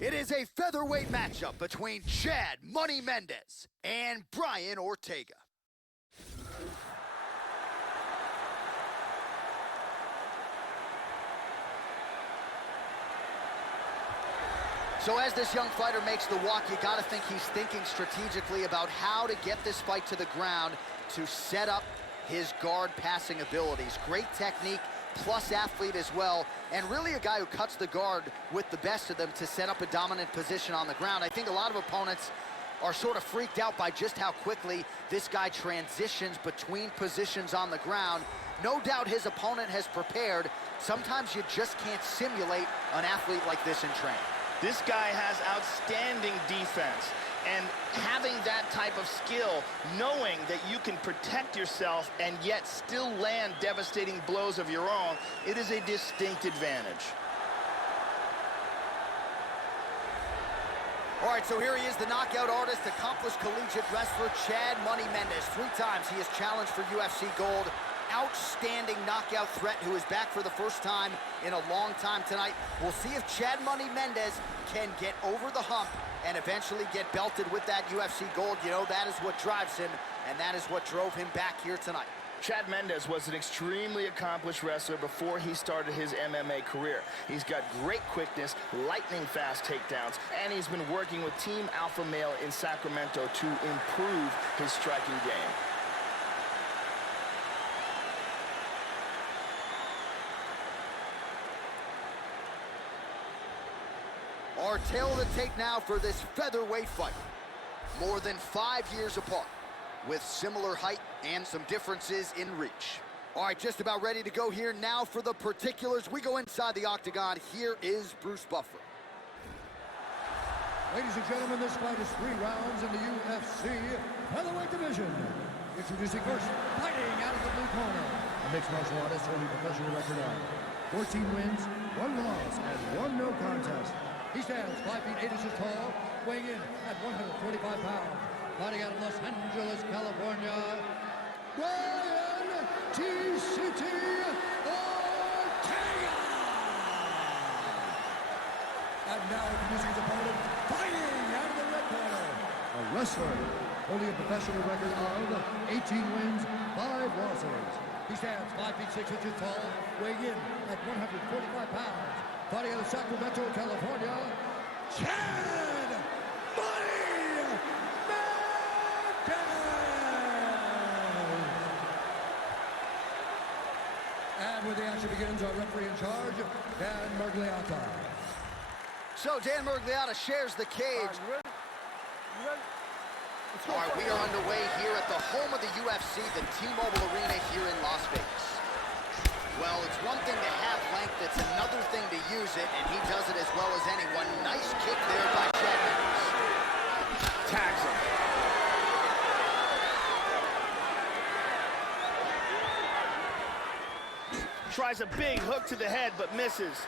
It is a featherweight matchup between Chad Money Mendez and Brian Ortega. So as this young fighter makes the walk, you gotta think he's thinking strategically about how to get this fight to the ground to set up his guard passing abilities. Great technique, plus athlete as well, and really a guy who cuts the guard with the best of them to set up a dominant position on the ground. I think a lot of opponents are sort of freaked out by just how quickly this guy transitions between positions on the ground. No doubt his opponent has prepared. Sometimes you just can't simulate an athlete like this in training. This guy has outstanding defense, and having that type of skill, knowing that you can protect yourself and yet still land devastating blows of your own, it is a distinct advantage. All right, so here he is, the knockout artist, accomplished collegiate wrestler, Chad Money Mendez. 3 times he has challenged for UFC gold. Outstanding knockout threat who is back for the first time in a long time tonight. We'll see if Chad Money Mendez can get over the hump and eventually get belted with that UFC gold. You know, that is what drives him, and that is what drove him back here tonight. Chad Mendez was an extremely accomplished wrestler before he started his MMA career. He's got great quickness, lightning fast takedowns, and he's been working with Team Alpha Male in Sacramento to improve his striking game. Our tale of the tape now for this featherweight fight. More than 5 years apart, with similar height and some differences in reach. All right, just about ready to go here now for the particulars. We go inside the octagon. Here is Bruce Buffer. Ladies and gentlemen, this fight is 3 rounds in the UFC featherweight division. Introducing first, fighting out of the blue corner. A mixed martial artist holding a professional record of 14 wins, 1 loss, and 1 no contest. He stands 5 feet 8 inches tall, weighing in at 145 pounds. Fighting out of Los Angeles, California, Brian T.C.T. Ortega! And now introducing his opponent, fighting out of the red corner. A wrestler holding a professional record of 18 wins, 5 losses. He stands 5 feet 6 inches tall, weighing in at 145 pounds. Fighting out of Sacramento, California, Chad Money Mendez! And when the action begins, our referee in charge, Dan Mergliotta. So Dan Mergliotta shares the cage. All right, we are underway here at the home of the UFC, the T-Mobile Arena here in Las Vegas. Well, it's one thing to have length, it's another thing to use it, and he does it as well as anyone. Nice kick there by Chad Mendez. Tags him. Tries a big hook to the head, but misses.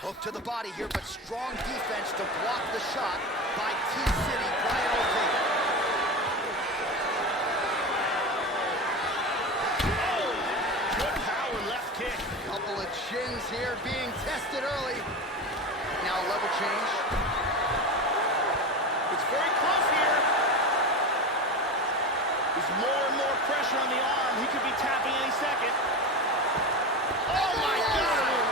Hook to the body here, but strong defense to block the shot by T-City, Brian Ortega. Oh, good power left kick. Couple of chins here being tested early. Now a level change. It's very close here. There's more and more pressure on the arm. He could be tapping any second. Oh my God!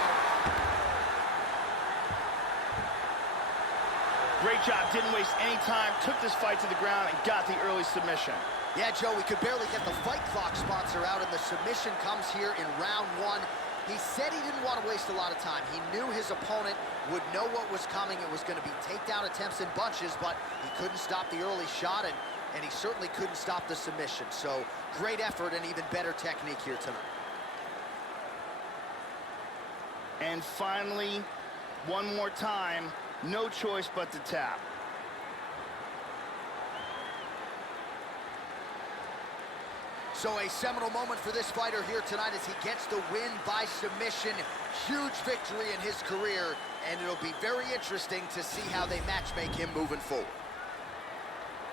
Great job, didn't waste any time, took this fight to the ground and got the early submission. Yeah, Joe, we could barely get the fight clock sponsor out, and the submission comes here in round 1. He said he didn't want to waste a lot of time. He knew his opponent would know what was coming. It was going to be takedown attempts in bunches, but he couldn't stop the early shot, and he certainly couldn't stop the submission. So great effort and even better technique here tonight. And finally, one more time, no choice but to tap. So a seminal moment for this fighter here tonight as he gets the win by submission. Huge victory in his career, and it'll be very interesting to see how they matchmake him moving forward.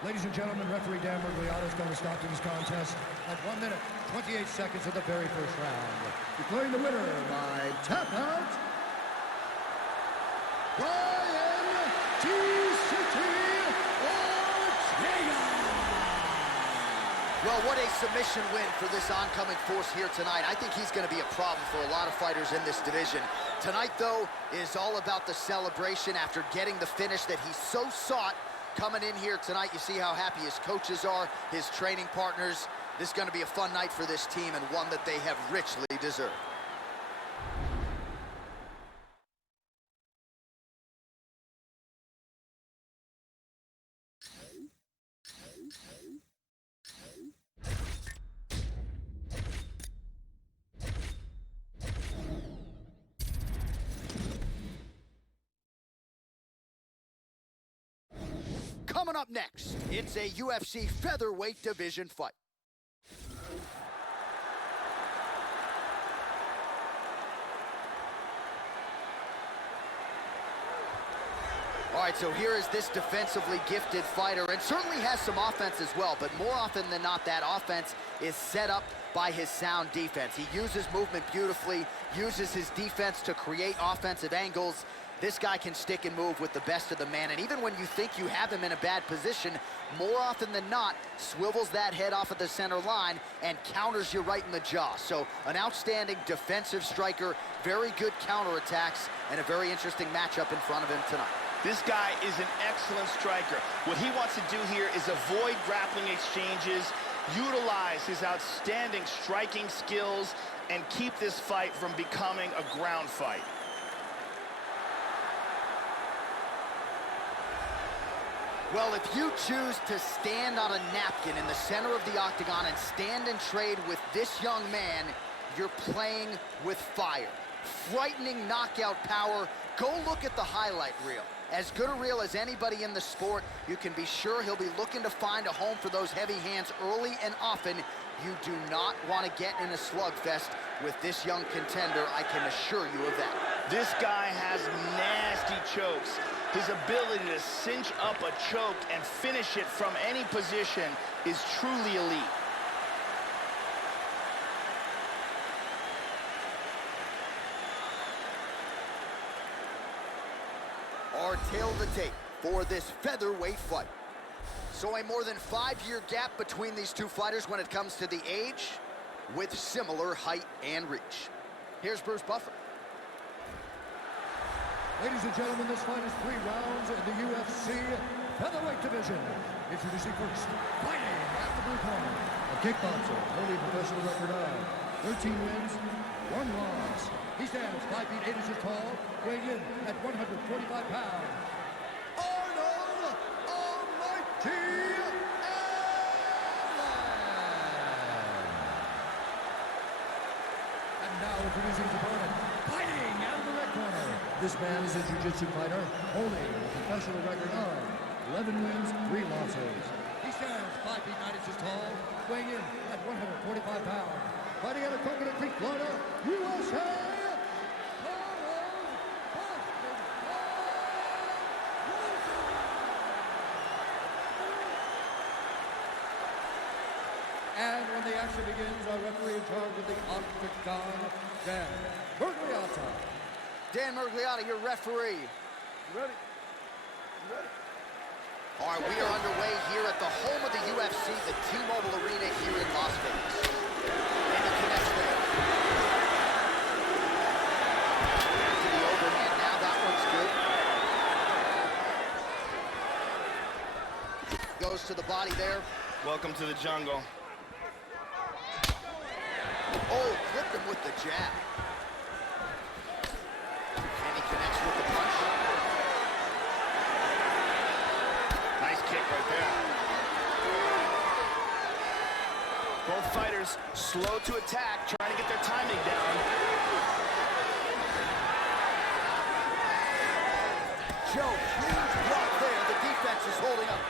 Ladies and gentlemen, referee Dan Mergliotta is going to stop this contest at 1 minute, 28 seconds of the very first round. Declaring the winner by tap out, Brian T-City Ortega. Well, what a submission win for this oncoming force here tonight. I think he's going to be a problem for a lot of fighters in this division. Tonight, though, is all about the celebration after getting the finish that he so sought. Coming in here tonight, you see how happy his coaches are, his training partners. This is going to be a fun night for this team and one that they have richly deserved. Coming up next, it's a UFC featherweight division fight. All right, so here is this defensively gifted fighter, and certainly has some offense as well, but more often than not, that offense is set up by his sound defense. He uses movement beautifully, uses his defense to create offensive angles. This guy can stick and move with the best of the man, and even when you think you have him in a bad position, more often than not, swivels that head off of the center line and counters you right in the jaw. So an outstanding defensive striker, very good counterattacks, and a very interesting matchup in front of him tonight. This guy is an excellent striker. What he wants to do here is avoid grappling exchanges, utilize his outstanding striking skills, and keep this fight from becoming a ground fight. Well, if you choose to stand on a napkin in the center of the octagon and stand and trade with this young man, you're playing with fire. Frightening knockout power. Go look at the highlight reel. As good a reel as anybody in the sport, you can be sure he'll be looking to find a home for those heavy hands early and often. You do not want to get in a slugfest with this young contender, I can assure you of that. This guy has nasty chokes. His ability to cinch up a choke and finish it from any position is truly elite. Our tail of the tape for this featherweight fight. So a more than 5-year gap between these two fighters when it comes to the age, with similar height and reach. Here's Bruce Buffer. Ladies and gentlemen, this fight is 3 rounds in the UFC featherweight division. Introducing first, fighting at the blue corner, a kickboxer, holding a professional record of 13 wins, 1 loss. He stands 5 feet 8 inches tall, weighing in at 145 pounds. Arnold Almighty And now introducing his opponent, fighting out of the red corner. This man is a jiu-jitsu fighter, holding a professional record of 11 wins, 3 losses. He stands 5 feet 9 inches tall, weighing in at 145 pounds. Fighting out of Coconut Creek, Florida, USA. And when the action begins, our referee in charge of the octagon, Dan Mergliotta. Dan Mergliotta, your referee. Ready? All right, we are underway here at the home of the UFC, the T-Mobile Arena here in Las Vegas. And he connects there. Back to the overhand now, that one's good. Goes to the body there. Welcome to the jungle. Oh, clipped him with the jab. And he connects with the punch. Nice kick right there. Both fighters slow to attack, trying to get their timing down. Joe, huge block there. The defense is holding up.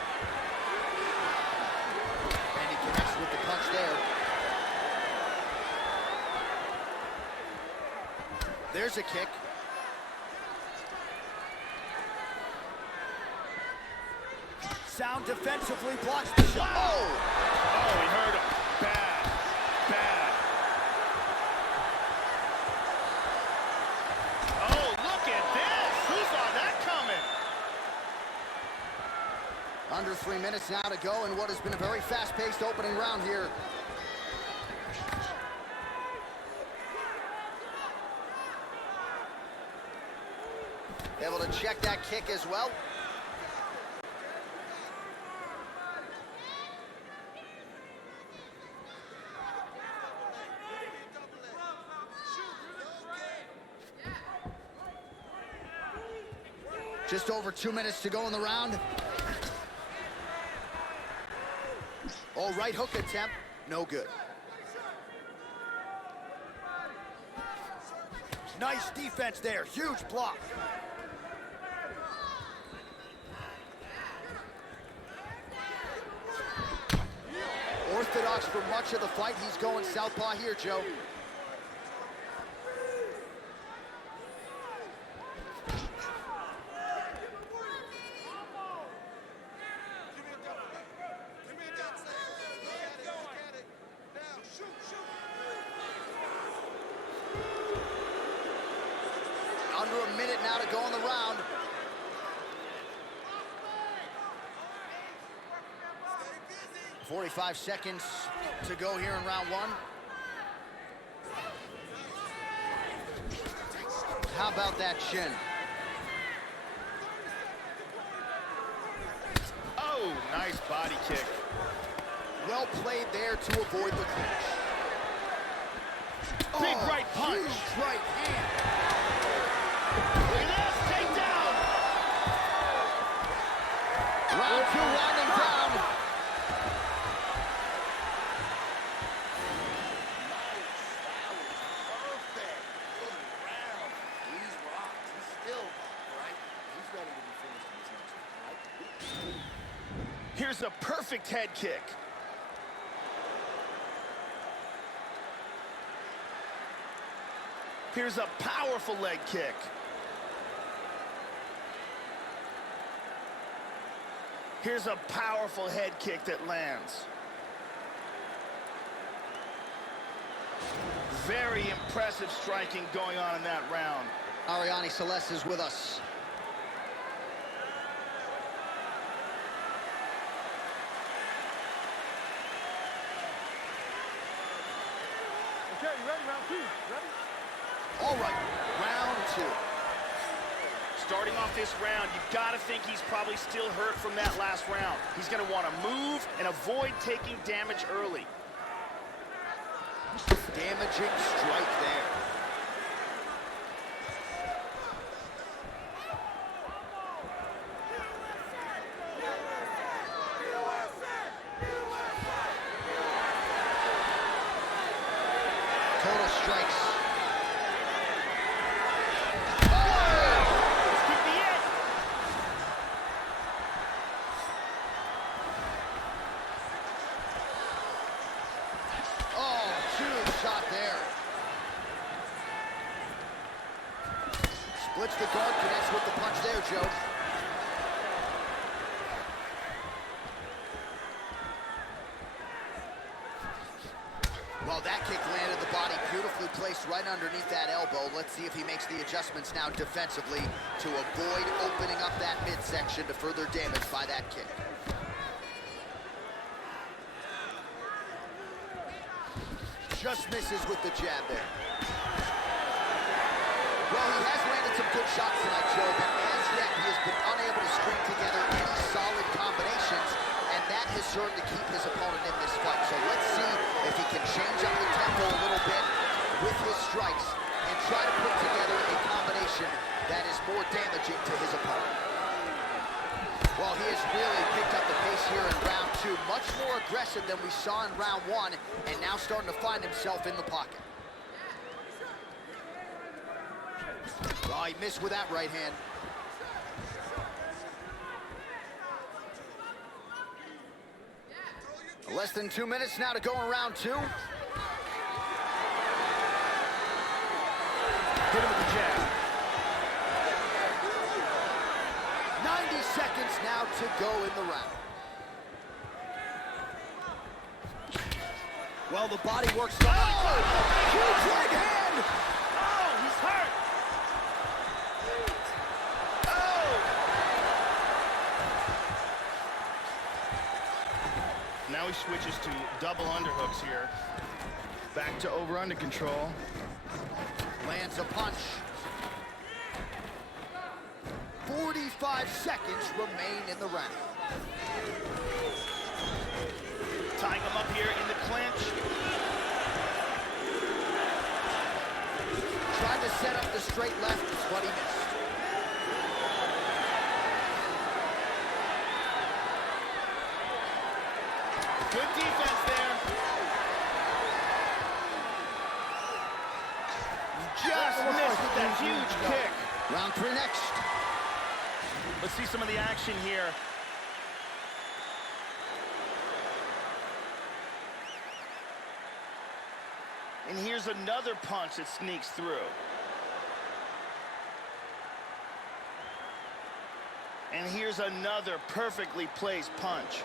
And he connects with the punch there. There's a kick. Sound defensively blocks the shot. Oh! Oh, he hurt him. Bad. Bad. Oh, look at this. Who saw that Now to go in what has been a very fast-paced opening round here. Able to check that kick as well. Just over 2 minutes to go in the round. All right, hook attempt, no good. Nice defense there, huge block. Orthodox for much of the fight. He's going southpaw here, Joe. Under a minute now to go in the round. Stay busy. 45 seconds to go here in round one. How about that shin? Oh, nice body kick. Well played there to avoid the clinch. Big right punch. Huge right hand. Look at this, takedown. Round two winding down. Perfect. Good round. He's rocked. He's still right. He's ready to be finished in this next one, right? Here's a perfect head kick. Here's a powerful leg kick. Here's a powerful head kick that lands. Very impressive striking going on in that round. Ariane Celeste is with us. Okay, you ready? Round two. Ready? All right, round two. Starting off this round, you've got to think he's probably still hurt from that last round. He's going to want to move and avoid taking damage early. Damaging strike there. Total strikes. This could be it. Oh, huge shot there. Splits the guard, connects with the punch there, Joe. Well, that kick landed the body beautifully placed right underneath that elbow. Let's see if he makes the adjustments now defensively to avoid opening up that midsection to further damage by that kick. Just misses with the jab there. Well, he has landed some good shots tonight, Joe, but as yet he has been unable to string together any solid combinations, and that has served to keep his opponent in this fight. So let's see if he can change up the tempo a little bit with his strikes and try to put together a combination that is more damaging to his opponent. Well, he has really picked up the pace here in round two, much more aggressive than we saw in round one, and now starting to find himself in the pocket. Oh, he missed with that right hand. Less than 2 minutes now to go in round two. Hit him with the jab. 90 seconds now to go in the round. Well, the body works. Oh! Huge leg hand! Oh, he's hurt. Oh! switches to double underhooks here. Back to over-under control. Lands a punch. 45 seconds remain in the round. Tying him up here in the clinch. Tried to set up the straight left, but he missed. Good defense there. Just missed with that huge kick. Round 3 next. Let's see some of the action here. And here's another punch that sneaks through. And here's another perfectly placed punch.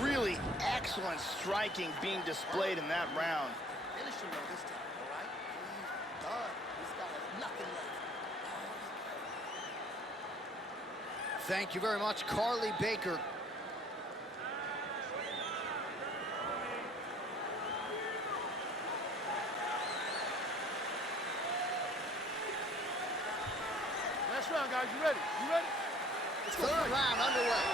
Really excellent striking being displayed in that round. Finish him though this time, all right? He's done. This guy has nothing left. Thank you very much, Carly Baker. Last round, guys. You ready? You ready? Third round underway.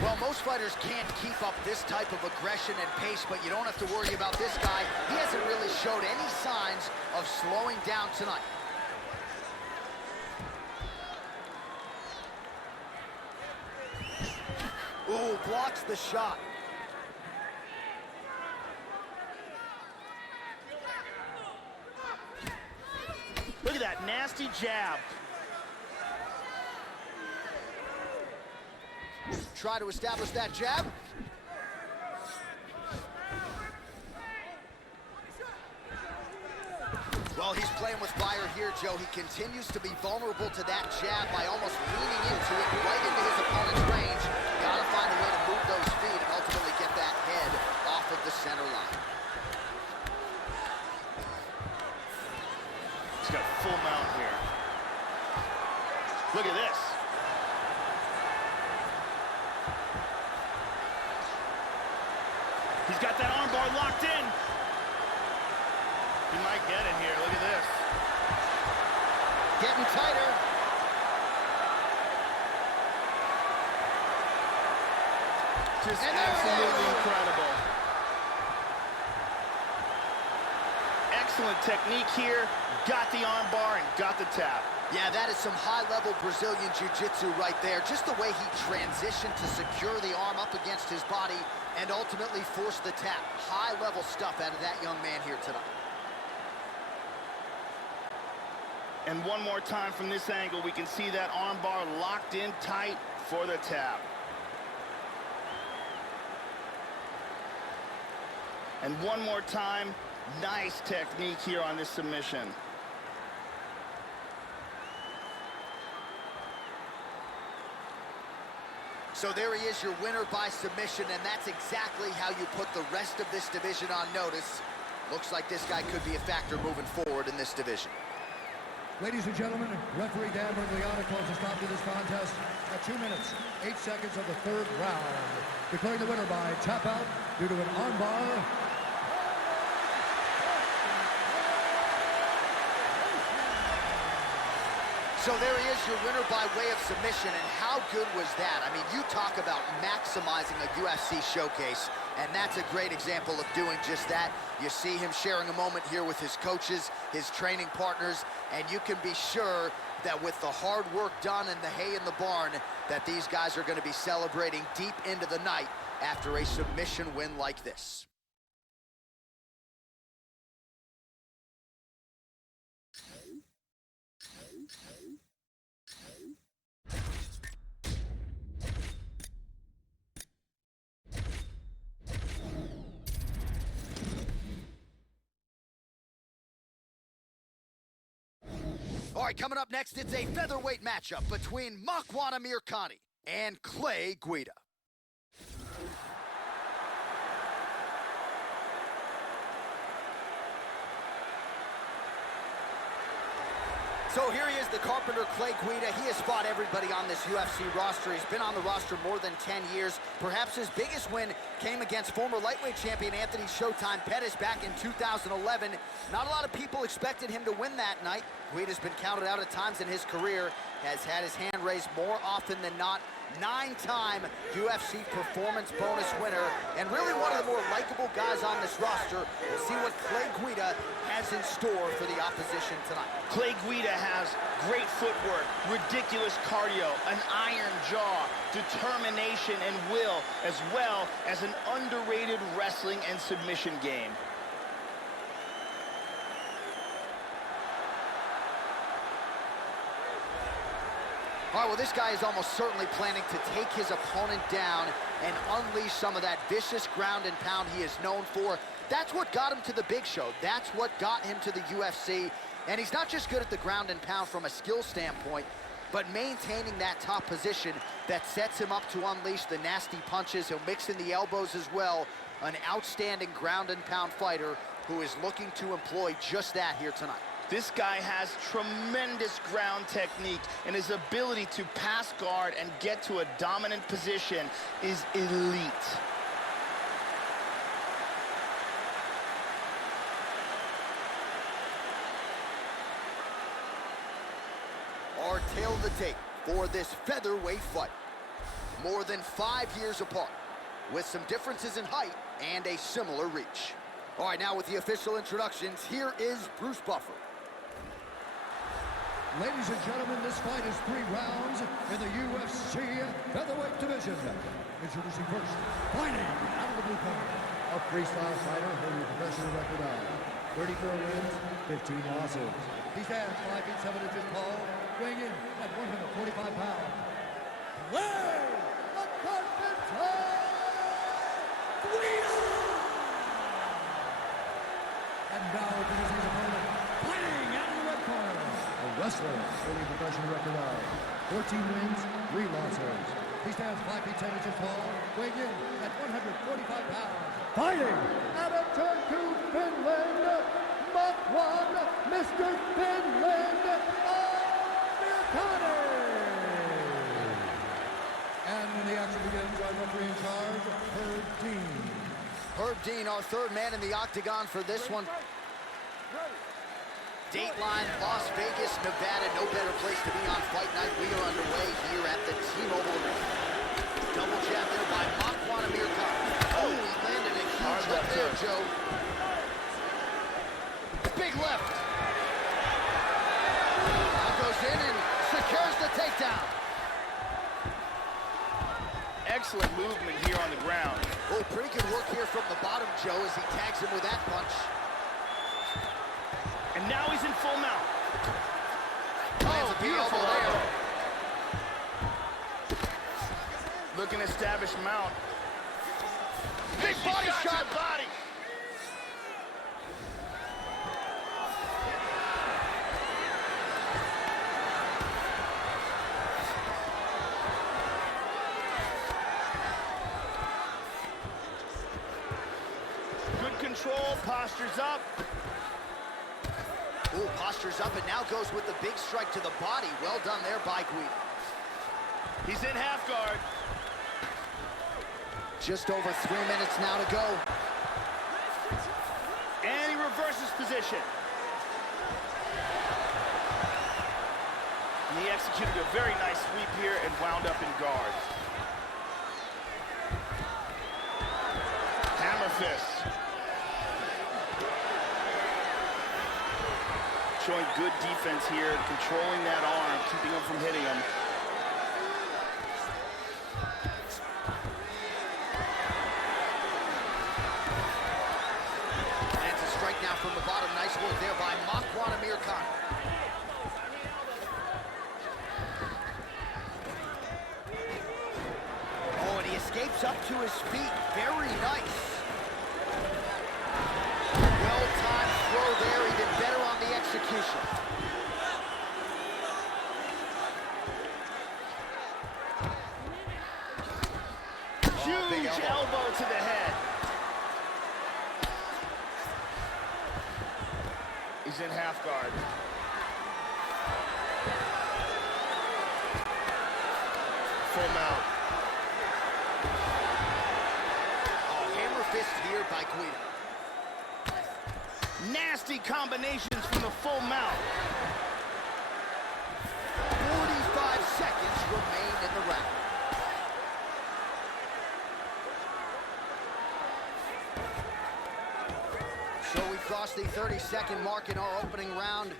Well, most fighters can't keep up this type of aggression and pace, but you don't have to worry about this guy. He hasn't really showed any signs of slowing down tonight. Ooh, blocks the shot. Look at that nasty jab. Try to establish that jab. Well, he's playing with fire here, Joe. He continues to be vulnerable to that jab by almost leaning into it right into his opponent's range. Gotta find a way to move those feet and ultimately get that head off of the center line. He's got full mount here. Look at this. He's got that armbar locked in. He might get it here. Look at this. Getting tighter. Just And absolutely incredible. Excellent technique here. Got the armbar and got the tap. Yeah, that is some high-level Brazilian jiu-jitsu right there. Just the way he transitioned to secure the arm up against his body and ultimately force the tap. High-level stuff out of that young man here tonight. And one more time from this angle, we can see that armbar locked in tight for the tap. And one more time, nice technique here on this submission. So there he is, your winner by submission, and that's exactly how you put the rest of this division on notice. Looks like this guy could be a factor moving forward in this division. Ladies and gentlemen, referee Dan Bergliana calls a stop to this contest at 2 minutes, 8 seconds of the third round, declaring the winner by tap out due to an armbar. So there he is, your winner by way of submission, and how good was that? I mean, you talk about maximizing a UFC showcase, and that's a great example of doing just that. You see him sharing a moment here with his coaches, his training partners, and you can be sure that with the hard work done and the hay in the barn, that these guys are going to be celebrating deep into the night after a submission win like this. All right, coming up next, it's a featherweight matchup between Makwan Amirkhani and Clay Guida. So here he is, the Carpenter Clay Guida. He has fought everybody on this UFC roster. He's been on the roster more than 10 years. Perhaps his biggest win came against former lightweight champion Anthony Showtime Pettis back in 2011. Not a lot of people expected him to win that night. Guida's been counted out at times in his career, has had his hand raised more often than not. 9-time UFC performance bonus winner, and really one of the more likable guys on this roster. We'll see what Clay Guida has in store for the opposition tonight. Clay Guida has great footwork, ridiculous cardio, an iron jaw, determination and will, as well as an underrated wrestling and submission game. All right, well, this guy is almost certainly planning to take his opponent down and unleash some of that vicious ground and pound he is known for. That's what got him to the big show. That's what got him to the UFC. And he's not just good at the ground and pound from a skill standpoint, but maintaining that top position that sets him up to unleash the nasty punches. He'll mix in the elbows as well. An outstanding ground and pound fighter who is looking to employ just that here tonight. This guy has tremendous ground technique, and his ability to pass guard and get to a dominant position is elite. Our tale of the tape for this featherweight fight. More than 5 years apart, with some differences in height and a similar reach. All right, now with the official introductions, here is Bruce Buffer. Ladies and gentlemen, this fight is 3 rounds in the UFC featherweight division. Introducing first, fighting out of the blue corner, a freestyle fighter holding a professional record of 34 wins, 15 losses. He stands 5 feet 7 inches tall, weighing in at 145 pounds. Clay, the Carpenter Guida! And now introducing his opponent, fighting out of the red corner, a wrestler holding a professional record of 14 wins, 3 losses. He stands 5 feet 10 inches tall, weighing in at 145 pounds. Fighting out of Turku, Finland, Mach 1, Mr. Finland, Americani! And when the action begins, our referee in charge, Herb Dean. Herb Dean, our third man in the octagon for this one. Dateline, Las Vegas, Nevada. No better place to be on fight night. We are underway here at the T-Mobile Arena. Double jab there by Mach 1 Americani. Oh, he landed a huge left there, Joe. Big left. Now goes in and secures the takedown. Excellent movement here on the ground. Oh, pretty good work here from the bottom, Joe, as he tags him with that punch. And now he's in full mount. Oh, beautiful there. Looking to establish mount. Big body shot. To the body. Good control, postures up. Ooh, postures up and now goes with the big strike to the body. Well done there by Guida. He's in half guard. Just over 3 minutes now to go. And he reverses position. And he executed a very nice sweep here and wound up in guard. Hammer fist. Showing good defense here, controlling that arm, keeping him from hitting him. And it's a strike now from the bottom. Nice work there by Mach 1 Americani. Oh, and he escapes up to his feet. Very nice. Well-timed throw there. He did better on the execution. Huge elbow to the head. He's in half guard. full mount. Oh, hammer fist here by Guida. Nasty combinations from the full mount. 45 seconds remain in the round. So we crossed the 30-second mark in our opening round.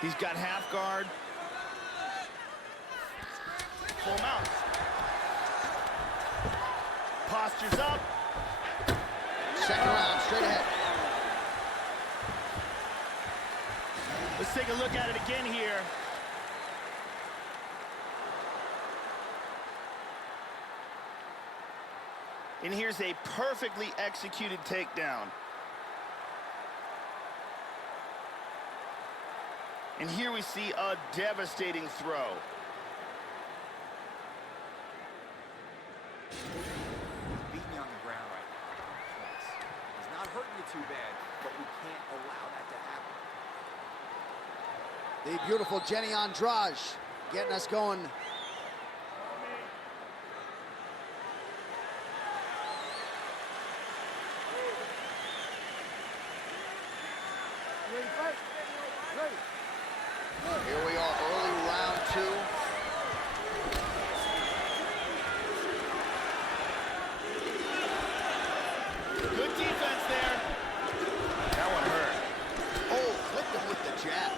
He's got half guard. Full mount. Postures up. Second round, straight ahead. Let's take a look at it again here. And here's a perfectly executed takedown. And here we see a devastating throw. Beating you on the ground right now. Yes. He's not hurting you too bad, but we can't allow that to happen. The beautiful Jenny Andrade getting us going. Ready to fight? Ready. Here we are, early round 2. Good defense there. That one hurt. Oh, clipped him with the jab.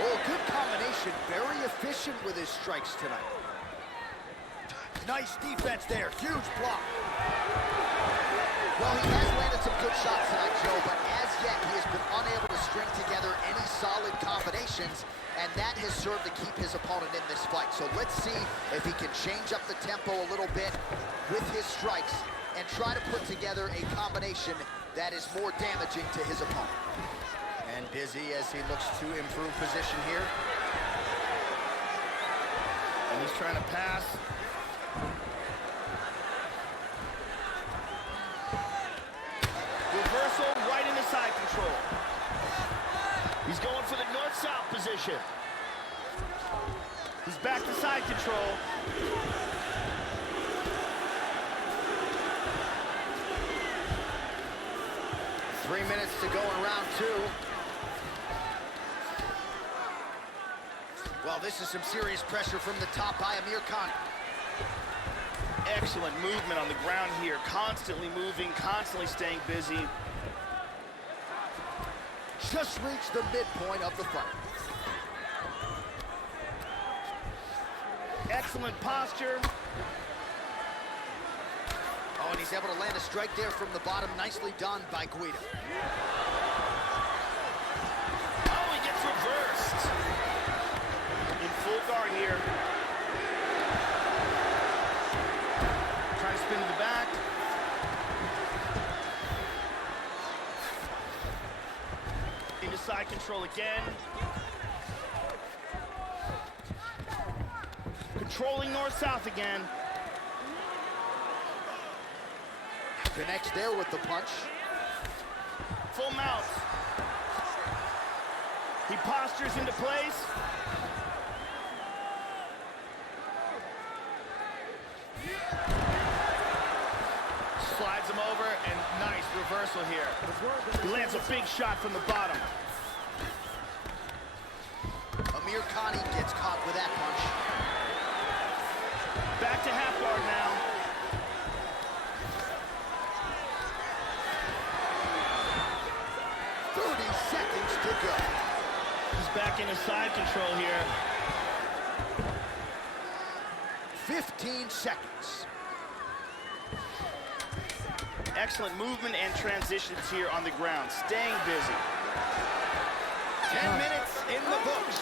Oh, good combination. Very efficient with his strikes tonight. Nice defense there. Huge block. Well, he has landed some good shots tonight, Joe, but as yet he has been unable to string together any solid combinations, and that has served to keep his opponent in this fight. So let's see if he can change up the tempo a little bit with his strikes and try to put together a combination that is more damaging to his opponent. And busy as he looks to improve position here. And he's trying to pass. Reversal right into side control. He's going for the north-south position. He's back to side control. 3 minutes to go in round 2. Well, this is some serious pressure from the top by Amir Khan. Excellent movement on the ground here. Constantly moving, constantly staying busy. Just reached the midpoint of the fight. Excellent posture. Oh, and he's able to land a strike there from the bottom. Nicely done by Guida. Oh, he gets reversed. In full guard here. Trying to spin to the back. Into side control again. Controlling north-south again. Connects there with the punch. Full mount. He postures into place. Slides him over, and nice reversal here. He lands a big shot from the bottom. Amir Khan gets caught with that punch. Back to half guard now. To go. He's back into side control here. 15 seconds. Excellent movement and transitions here on the ground. Staying busy. 10 minutes in the books.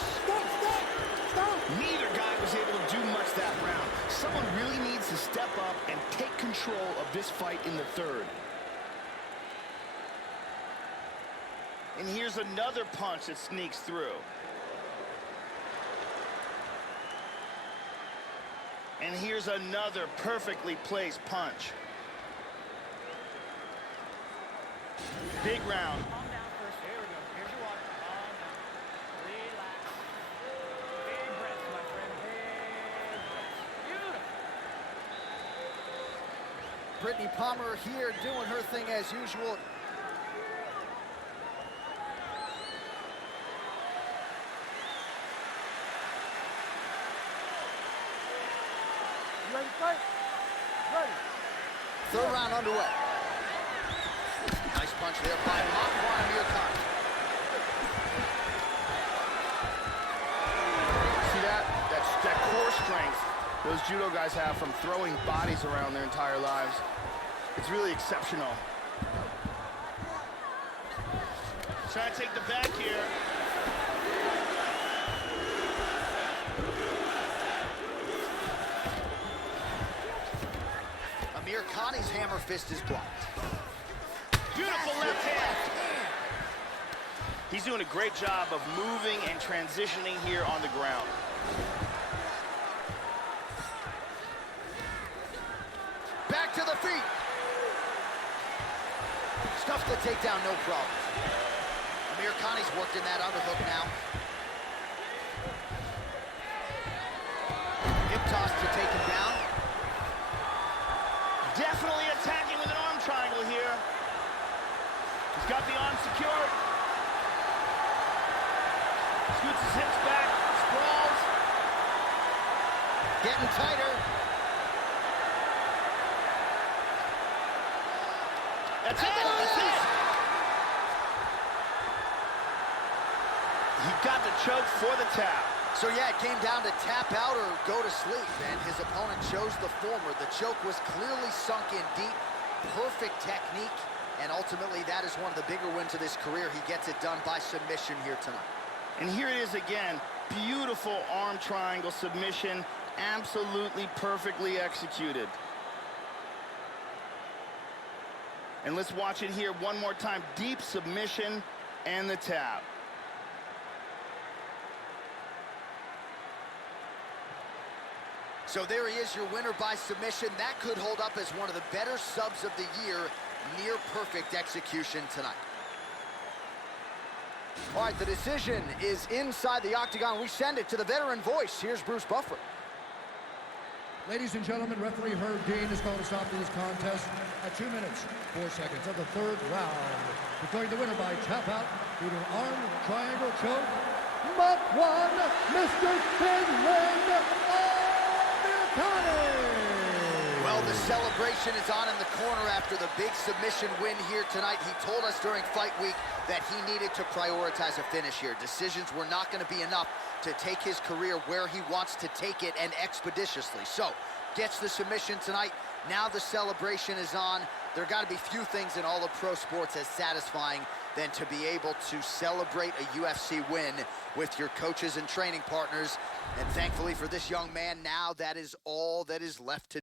Neither guy was able to do much that round. Someone really needs to step up and take control of this fight in the third. And here's another punch that sneaks through. And here's another perfectly placed punch. Big round. Brittany Palmer here doing her thing as usual. You ready to fight? Ready. Third round underway. Nice punch there by Amir Khan. See that? That core strength those judo guys have from throwing bodies around their entire lives. It's really exceptional. Trying to take the back here. Amir Khan's hammer fist is blocked. Beautiful left hand. He's doing a great job of moving and transitioning here on the ground. Back to the feet. Stuffs the takedown, no problem. Amir Khan's working that underhook now. Hip toss to take him down. Definitely attacking with an arm triangle here. He's got the arm secured. Scoots his hips back, sprawls. Getting tighter. That's it, that's it. He got the choke for the tap. So yeah, it came down to tap out or go to sleep, and his opponent chose the former. The choke was clearly sunk in deep, perfect technique, and ultimately that is one of the bigger wins of his career. He gets it done by submission here tonight. And here it is again. Beautiful arm triangle submission, absolutely perfectly executed. And let's watch it here one more time. Deep submission and the tap. So there he is, your winner by submission. That could hold up as one of the better subs of the year. Near perfect execution tonight. All right, the decision is inside the octagon. We send it to the veteran voice. Here's Bruce Buffer. Ladies and gentlemen, referee Herb Dean has called a stop to this contest at 2 minutes, 4 seconds of the third round. Declaring the winner by tap out due to an arm triangle choke, Mach 1, Mr. Finland Americani! Well, the celebration is on in the corner after the big submission win here tonight. He told us during fight week that he needed to prioritize a finish here. Decisions were not going to be enough to take his career where he wants to take it, and expeditiously. So, gets the submission tonight. Now the celebration is on. There got to be few things in all of pro sports as satisfying than to be able to celebrate a UFC win with your coaches and training partners. And thankfully for this young man, now that is all that is left to do.